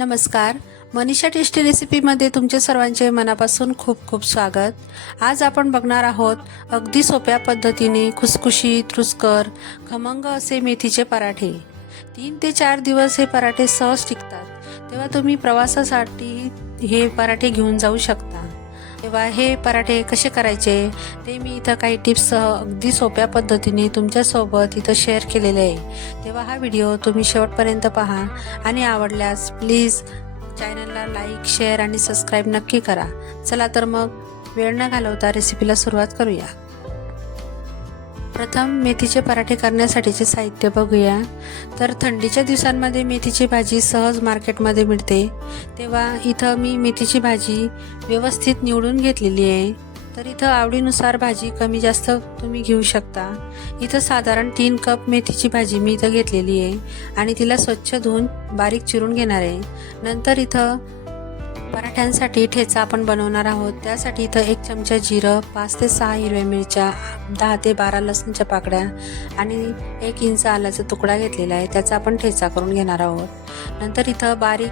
नमस्कार. मनीषा टेस्टी रेसिपीमध्ये तुमचे सर्वांचे मनापासून खूप खूप स्वागत. आज आपण बघणार आहोत अगदी सोप्या पद्धतीने खुसखुशीत रुचकर खमंग असे मेथीचे पराठे. तीन ते चार दिवस हे पराठे सहज टिकतात. तेव्हा तुम्ही प्रवासासाठी हे पराठे घेऊन जाऊ शकता. तेव्हा हे पराठे कसे करायचे ते मी इथं काही टिप्ससह अगदी सोप्या पद्धतीने तुमच्यासोबत इथं शेअर केलेले आहे. तेव्हा हा व्हिडिओ तुम्ही शेवटपर्यंत पहा आणि आवडल्यास प्लीज चॅनलला लाईक शेअर आणि सबस्क्राईब नक्की करा. चला तर मग वेळ न घालवता रेसिपीला सुरुवात करूया. प्रथम मेथीचे पराठे करण्यासाठीचे साहित्य बघूया. तर थंडीच्या दिवसांमध्ये मेथीची भाजी सहज मार्केटमध्ये मिळते. तेव्हा इथं मी मेथीची भाजी व्यवस्थित निवडून घेतलेली आहे. तर इथं आवडीनुसार भाजी कमी जास्त तुम्ही घेऊ शकता. इथं साधारण तीन कप मेथीची भाजी मी इथं घेतलेली आहे आणि तिला स्वच्छ धुवून बारीक चिरून घेणार आहे. नंतर इथं पराठ्यांसाठी ठेचा आपण बनवणार आहोत. त्यासाठी इथं एक चमचा जिरं पाच ते सहा हिरव्या मिरच्या दहा ते बारा लसणच्या पाकड्या आणि एक इंच आल्याचा तुकडा घेतलेला आहे. त्याचा आपण ठेचा करून घेणार आहोत. नंतर इथं बारीक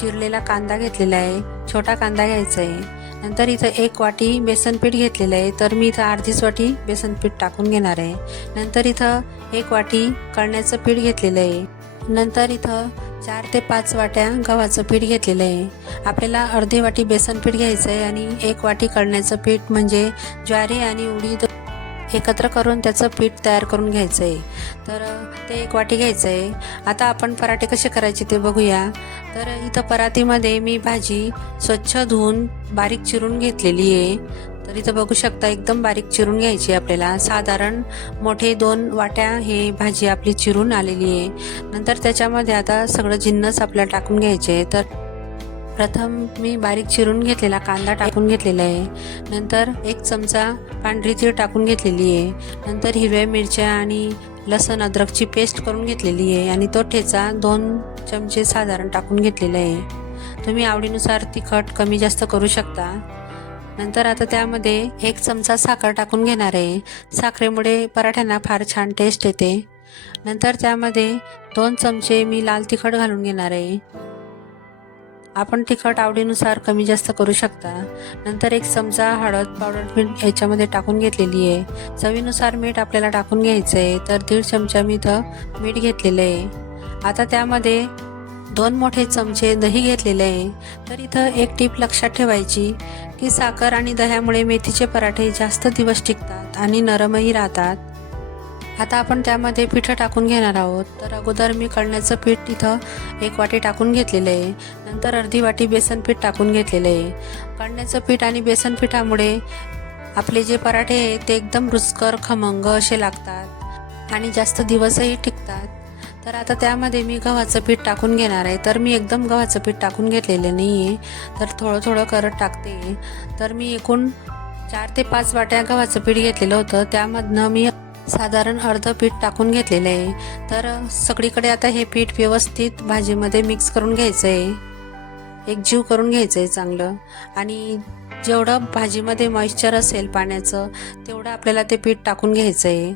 चिरलेला कांदा घेतलेला आहे. छोटा कांदा घ्यायचा आहे. नंतर इथं एक वाटी बेसनपीठ घेतलेलं आहे. तर मी इथं अर्धीच वाटी बेसनपीठ टाकून घेणार आहे. नंतर इथं एक वाटी कळण्याचं पीठ घेतलेलं आहे. नंतर इथं चार ते पाच वाट्या गव्हाचं पीठ घेतलेलं आहे. आपल्याला अर्धी वाटी बेसन पीठ घ्यायचं आहे आणि एक वाटी कळण्याचं पीठ म्हणजे ज्वारी आणि उडीद एकत्र करून त्याचं पीठ तयार करून घ्यायचं आहे तर ते एक वाटी घ्यायचं आहे आता आपण पराठे कसे करायचे ते बघूया. तर इथं परातीमध्ये मी भाजी स्वच्छ धुवून बारीक चिरून घेतलेली आहे. तर इथं बघू शकता एकदम बारीक चिरून घ्यायची आपल्याला. साधारण मोठे दोन वाट्या हे भाजी आपली चिरून आलेली आहे. नंतर त्याच्यामध्ये आता सगळं जिन्नस आपल्याला टाकून घ्यायचे आहे. तर प्रथम मी बारीक चिरून घेतलेला कांदा टाकून घेतलेला आहे. नंतर एक चमचा पांढरी तीळ टाकून घेतलेली आहे. नंतर हिरव्या मिरच्या आणि लसण अद्रकची पेस्ट करून घेतलेली आहे आणि तो ठेचा दोन चमचे साधारण टाकून घेतलेला आहे. तुम्ही आवडीनुसार तिखट कमी जास्त करू शकता. नंतर आता त्यामध्ये एक चमचा साखर टाकून घेणार आहे. साखरेमुळे पराठ्यांना फार छान टेस्ट येते. नंतर त्यामध्ये दोन चमचे मी लाल तिखट घालून घेणार आहे. आपण तिखट आवडीनुसार कमी जास्त करू शकता. नंतर एक चमचा हळद पावडर मीठ याच्यामध्ये टाकून घेतलेली आहे. चवीनुसार मीठ आपल्याला टाकून घ्यायचं आहे तर दीड चमचा मी इथं मीठ घेतलेलं आहे. आता त्यामध्ये दोन मोठे चमचे दही घेतलेले आहे. तर इथं एक टीप लक्षात ठेवायची की साखर आणि दह्यामुळे मेथीचे पराठे जास्त दिवस टिकतात आणि नरमही राहतात. आता आपण त्यामध्ये पिठं टाकून घेणार आहोत. तर अगोदर मी कळण्याचं पीठ इथं एक वाटी टाकून घेतलेलं आहे. नंतर अर्धी वाटी बेसन पीठ टाकून घेतलेलं आहे. कळण्याचं पीठ आणि बेसन पिठामुळे आपले जे पराठे आहेत ते एकदम रुचकर खमंग असे लागतात आणि जास्त दिवसही टिकतात. तर आता त्यामध्ये मी गव्हाचं पीठ टाकून घेणार आहे. तर मी एकदम गव्हाचं पीठ टाकून घेतलेलं नाही आहे तर थोडं थोडं करत टाकते. तर मी एकूण चार ते पाच वाट्या गव्हाचं पीठ घेतलेलं होतं. त्यामधनं मी साधारण अर्ध पीठ टाकून घेतलेलं आहे. तर सगळीकडे आता हे पीठ व्यवस्थित भाजीमध्ये मिक्स करून घ्यायचं आहे एक जीव करून घ्यायचं आहे चांगलं. आणि जेवढं भाजीमध्ये मॉइश्चर असेल पाण्याचं तेवढं आपल्याला ते पीठ टाकून घ्यायचं आहे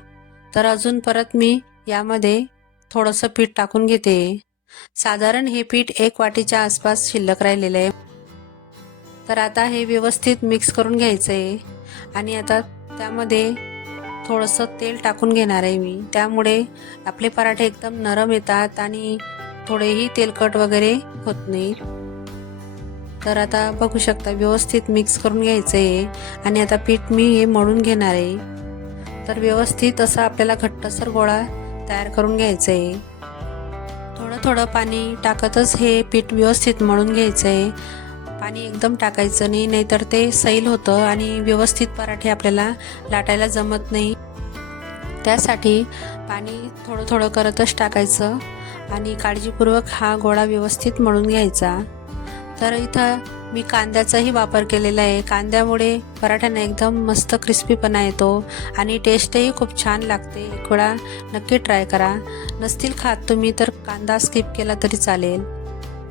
तर अजून परत मी यामध्ये थोडंसं पीठ टाकून घेते. साधारण हे पीठ एक वाटीच्या आसपास शिल्लक राहिलेलं आहे. तर आता हे व्यवस्थित मिक्स करून घ्यायचं आहे आणि आता त्यामध्ये थोडंसं तेल टाकून घेणार आहे मी. त्यामुळे आपले पराठे एकदम नरम येतात आणि थोडेही तेलकट वगैरे होत नाही. तर आता बघू शकता व्यवस्थित मिक्स करून घ्यायचं आहे आणि आता पीठ मी हे मळून घेणार आहे. तर व्यवस्थित असं आपल्याला घट्टसर गोळा तयार करून घ्यायचं आहे थोडं थोडं पाणी टाकतच हे पीठ व्यवस्थित मळून घ्यायचं आहे पाणी एकदम टाकायचं नाही नाहीतर ते सैल होतं आणि व्यवस्थित पराठे आपल्याला लाटायला जमत नाही. त्यासाठी पाणी थोडं थोडं करतच टाकायचं आणि काळजीपूर्वक हा गोळा व्यवस्थित मळून घ्यायचा. तर इथं मी कांद्याचाही वापर केलेला आहे. कांद्यामुळे पराठ्यांना एकदम मस्त क्रिस्पीपणा येतो आणि टेस्टही खूप छान लागते. एक वेळा नक्की ट्राय करा. नसतील खात तुम्ही तर कांदा स्किप केला तरी चालेल.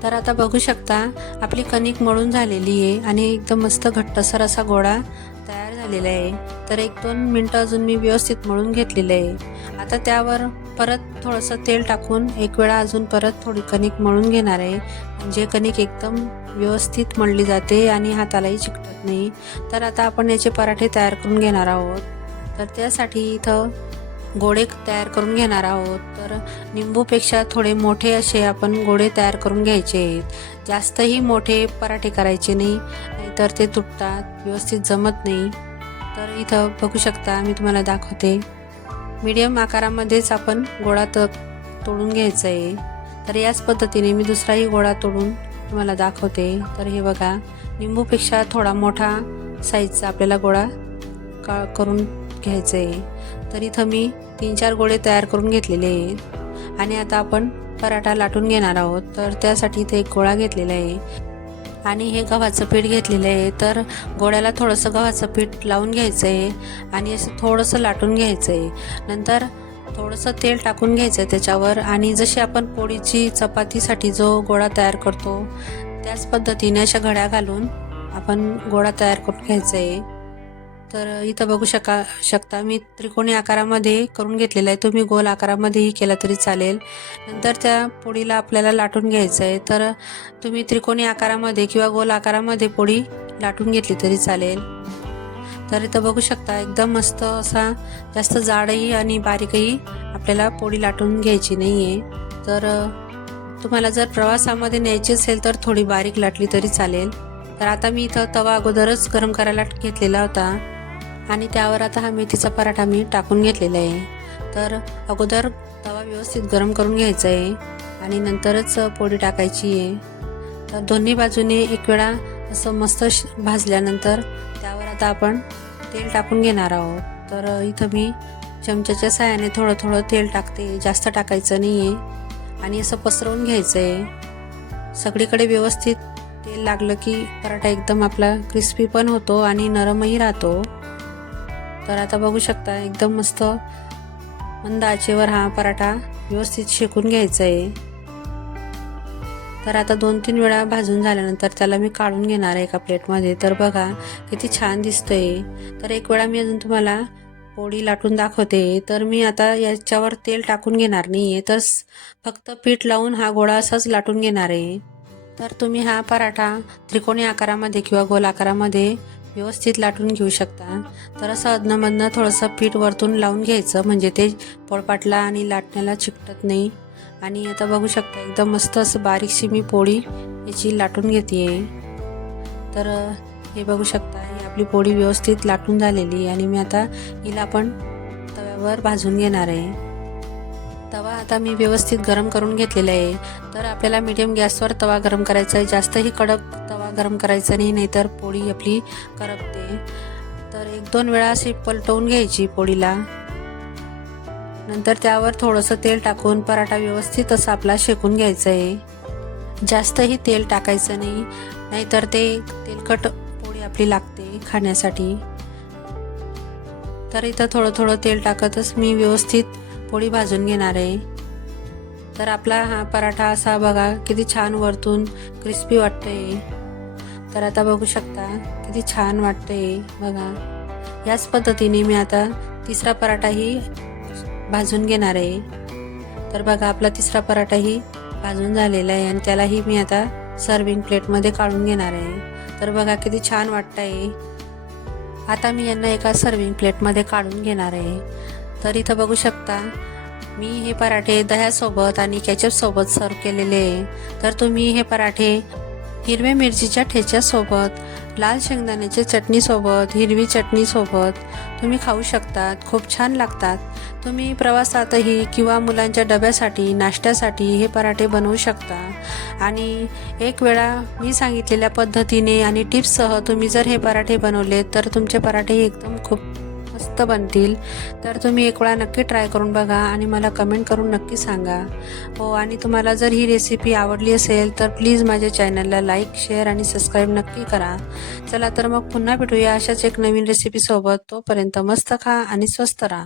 तर आता बघू शकता आपली कणिक मळून झालेली आहे आणि एकदम मस्त घट्टसर असा गोळा तयार झालेला आहे. तर एक दोन मिनटं अजून मी व्यवस्थित मळून घेतलेलं आहे. आता त्यावर परत थोडंसं तेल टाकून एक वेळा अजून परत थोडी कणिक मळून घेणार आहे. म्हणजे कणिक एकदम व्यवस्थित मळली जाते आणि हातालाही चिकटत नाही. तर आता आपण याचे पराठे तयार करून घेणार आहोत. तर त्यासाठी इथं गोळे तयार करून घेणार आहोत. तर निंबूपेक्षा थोडे मोठे असे आपण गोळे तयार करून घ्यायचे आहेत. जास्तही मोठे पराठे करायचे नाही नाहीतर ते तुटतात व्यवस्थित जमत नाही. तर इथं बघू शकता मी तुम्हाला दाखवते. मीडियम आकारामध्येच आपण गोळा त तोडून घ्यायचं आहे. तर याच पद्धतीने मी दुसराही गोळा तोडून तुम्हाला दाखवते. तर हे बघा निंबूपेक्षा थोडा मोठा साईजचा आपल्याला गोळा का करून घ्यायचं आहे. तर इथं मी तीन चार गोळे तयार करून घेतलेले आहेत. आणि आता आपण पराठा लाटून घेणार आहोत. तर त्यासाठी इथे एक गोळा घेतलेला आहे. आणि हे गव्हाचं पीठ घेतलेलं आहे. तर गोळ्याला थोडंसं गव्हाचं पीठ लावून घ्यायचं आहे आणि असं थोडंसं लाटून घ्यायचं आहे नंतर थोडंसं तेल टाकून घ्यायचं आहे त्याच्यावर. आणि जशी आपण पोळीची चपातीसाठी जो गोळा तयार करतो त्याच पद्धतीने अशा घड्या घालून आपण गोळा तयार करून घ्यायचा आहे तर इथं बघू शका शकता मी त्रिकोणी आकारामध्ये करून घेतलेला आहे. तुम्ही गोल आकारामध्येही केला तरी चालेल. नंतर त्या पोळीला आपल्याला लाटून घ्यायचं आहे. तर तुम्ही त्रिकोणी आकारामध्ये किंवा गोल आकारामध्ये पोळी लाटून घेतली तरी चालेल. तर इथं बघू शकता एकदम मस्त असा जास्त जाडही आणि बारीकही आपल्याला पोळी लाटून घ्यायची नाही आहे तर तुम्हाला जर प्रवासामध्ये न्यायची असेल तर थोडी बारीक लाटली तरी चालेल. तर आता मी इथं तवा अगोदरच गरम करायला घेतलेला होता. आणि त्यावर आता हा मेथीचा पराठा मी टाकून घेतलेला आहे. तर अगोदर तवा व्यवस्थित गरम करून घ्यायचा आहे आणि नंतरच पोळी टाकायची आहे. तर दोन्ही बाजूने एक वेळा असं मस्त श- भाजल्यानंतर त्यावर आता आपण तेल टाकून घेणार आहोत. तर इथं मी चमच्याच्या साहाय्याने थोडं थोडं तेल टाकते. जास्त टाकायचं नाही आहे आणि असं पसरवून घ्यायचं आहे सगळीकडे व्यवस्थित तेल लागलं की पराठा एकदम आपला क्रिस्पी पण होतो आणि नरमही राहतो. तर आता बघू शकता एकदम मस्त मंद आचेवर हा पराठा व्यवस्थित शेकून घ्यायचा आहे तर आता दोन तीन वेळा भाजून झाल्यानंतर त्याला मी काढून घेणार आहे एका प्लेटमध्ये. तर बघा किती छान दिसतंय. तर एक वेळा मी अजून तुम्हाला पोळी लाटून दाखवते. तर मी आता याच्यावर तेल टाकून घेणार नाही आहे तर फक्त पीठ लावून हा गोळा असाच लाटून घेणार आहे. तर तुम्ही हा पराठा त्रिकोणी आकारामध्ये किंवा गोल आकारामध्ये व्यवस्थित लाटून घेऊ शकता. तर असं अधनमधनं थोडंसं पीठ वरतून लावून घ्यायचं. म्हणजे ते पोळपाटला आणि लाटण्याला चिकटत नाही. आणि आता बघू शकता एकदम मस्त असं बारीकशी मी पोळी याची लाटून घेते तर हे बघू शकता ही आपली पोळी व्यवस्थित लाटून झालेली आहे. आणि मी आता हिला पण तव्यावर भाजून घेणार आहे. तवा आता मी व्यवस्थित गरम करून घेतलेला आहे. तर आपल्याला मीडियम गॅसवर तवा गरम करायचा आहे. जास्तही कडक गरम करायचं नाही नाहीतर पोळी आपली करपते. तर एक दोन वेळा अशी पलटवून घ्यायची पोळीला. नंतर त्यावर थोडंसं तेल टाकून पराठा व्यवस्थित असा आपला शेकून घ्यायचा आहे जास्तही तेल टाकायचं नाही नाहीतर ते तेलकट पोळी आपली लागते खाण्यासाठी. तर इथं थोडं थोडं तेल टाकतच मी व्यवस्थित पोळी भाजून घेणार आहे. तर आपला हा पराठा असा बघा किती छान वरतून क्रिस्पी वाटतंय. तर आता बघू शकता किती छान वाटतंय बघा. याच पद्धतीने मी आता तिसरा पराठाही भाजून घेणार आहे. तर बघा आपला तिसरा पराठाही भाजून झालेला आहे आणि त्यालाही मी आता सर्विंग प्लेटमध्ये काढून घेणार आहे. तर बघा किती छान वाटतंय आता मी यांना एका सर्विंग प्लेटमध्ये काढून घेणार आहे. तर इथं बघू शकता मी हे पराठे दह्यासोबत आणि कॅचअपसोबत सर्व केलेले आहे. तर तुम्ही हे पराठे हिरव्या मिरचीच्या ठेच्यासोबत लाल शेंगदाण्याच्या चटणीसोबत हिरवी चटणीसोबत. तुम्ही खाऊ शकतात खूप छान लागतात. तुम्ही प्रवासातही किंवा मुलांच्या डब्यासाठी नाश्त्यासाठी हे पराठे बनवू शकता. आणि एक वेळा मी सांगितलेल्या पद्धतीने आणि टिप्ससह तुम्ही जर हे पराठे बनवले तर तुमचे पराठे एकदम खूप मस्त बनतील तर तुम्ही एक वेळा नक्की ट्राय करून बघा आणि मला कमेंट करून नक्की सांगा. हो आणि तुम्हाला जर ही रेसिपी आवडली असेल तर प्लीज माझ्या चॅनलला लाईक शेअर आणि सबस्क्राईब नक्की करा. चला तर मग पुन्हा भेटूया अशाच एक नवीन रेसिपीसोबत तोपर्यंत मस्त खा आणि स्वस्त राहा.